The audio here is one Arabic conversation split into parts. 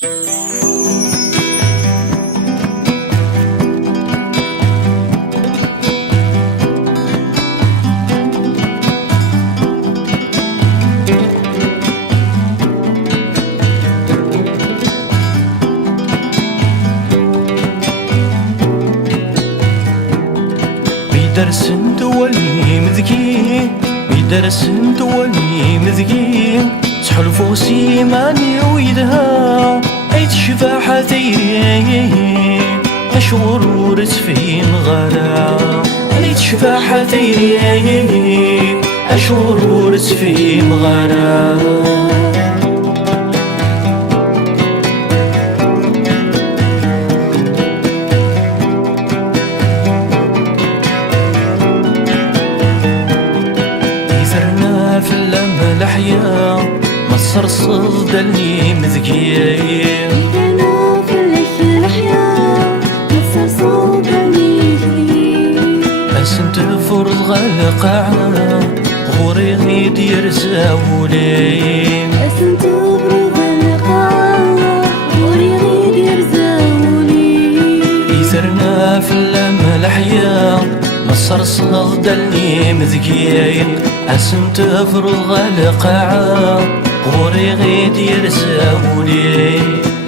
بيدرسن تولي مذكين بيدرسن تولي مذكين تحلفو سيماني ويدها عيد شفاحة تيري أشغر ورث في مغارة عيد شفاحة تيري أشغر ورث في مغارة في اللمة الحياة ما تصرصد اللي مذكين يدرنا في الليل الحياة ما تصرصد اللي مذكين أسن تفرض غالقاعنا غوري غيد يرزاولين أسن تفرض غالقاعنا غوري غيد يرزاولين يثرنا في اللمة الحياة ما تصرصد اللي مذكين أسن تفرض غالقاعة غوري غيد يرزاولي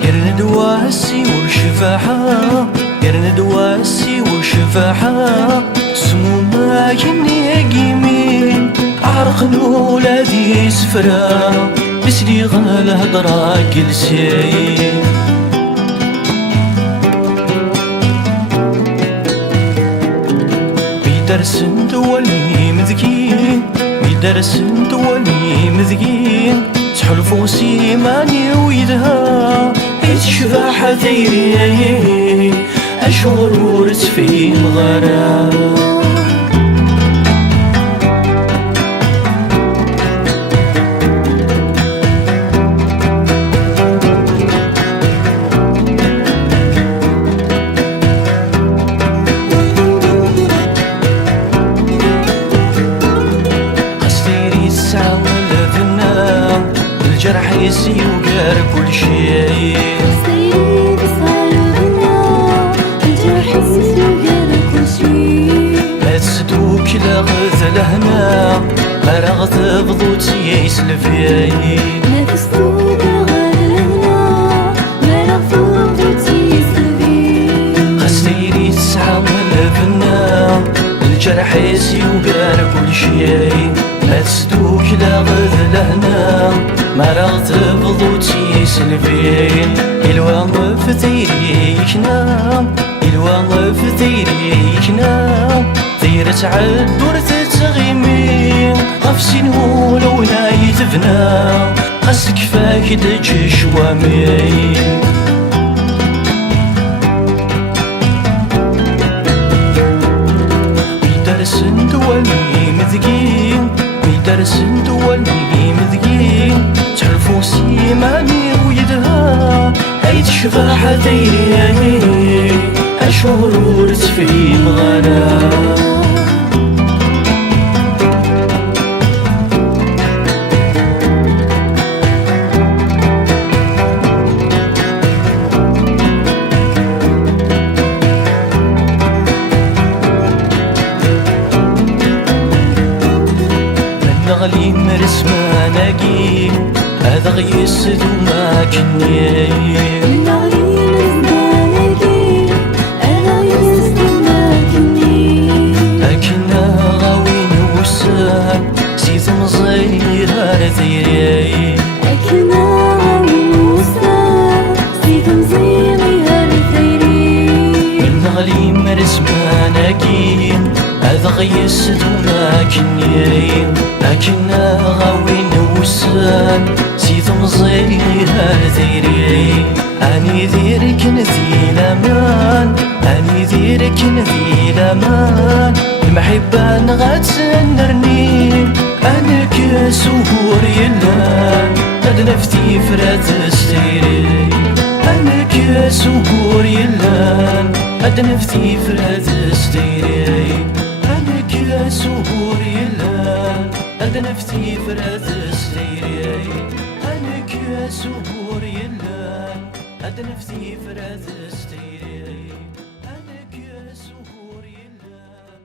يرند واسي والشفاحة يرند واسي والشفاحة سمو ما يني قيمين عرق الولادي سفرا بسلي غالهضرا جلسين بيدرسن تولي مذكين بيدرسن تولي مذكين تحلفو سيماني ويدها عيد شفاحة تيري أشغر ورث في مغارة الجرح يسي وقار كل شيء سيد صار بنا الجرح يسي وقار كل شيء ما تسدوك لا غزل هنا ما رغت بضوت يسلفي ما تسدوك غزل هنا ما رغت بضوت يسلفي خسيري تسعى الفنا الجرح يسي وقار كل شيء ما تسدوك لا غزل هنا ما رغت بضوتي سلفين الوان فتيري يكنام الوان فتيري يكنام طيرة عالدور تتغيمين غفسين ولو لا يتفنى خاصك فاك تجي شوامي بيدرسن تولي مذكين بيدرسن تولي مذكين تحلفو سيماني ويدها عيد شفاحة تيري أشهر ورث في مغانا غلي مرسمة ناقي هذا غيسد وما كني أكنا غاوين وسان سيد مزير هارثيري أكنا غاوين وسان سيد مزير هارثيري من غلي مرسمة ناقي هذا غيسد وما كني أكنا غاوين وسان سيد مزير هارثيري أني ذيرك نذي لمان أني ذيرك نذي لمان المحبة نغتسنرني أنا كسهور يلان قد نفتي فرات ستيري أنا كسهور يلان قد نفتي فرات ستيري أنا كسهور يلان قد نفتي فرات ستيري أنا كسهور يلان هاد نفسي فرات ستيري هذاك سهور يلا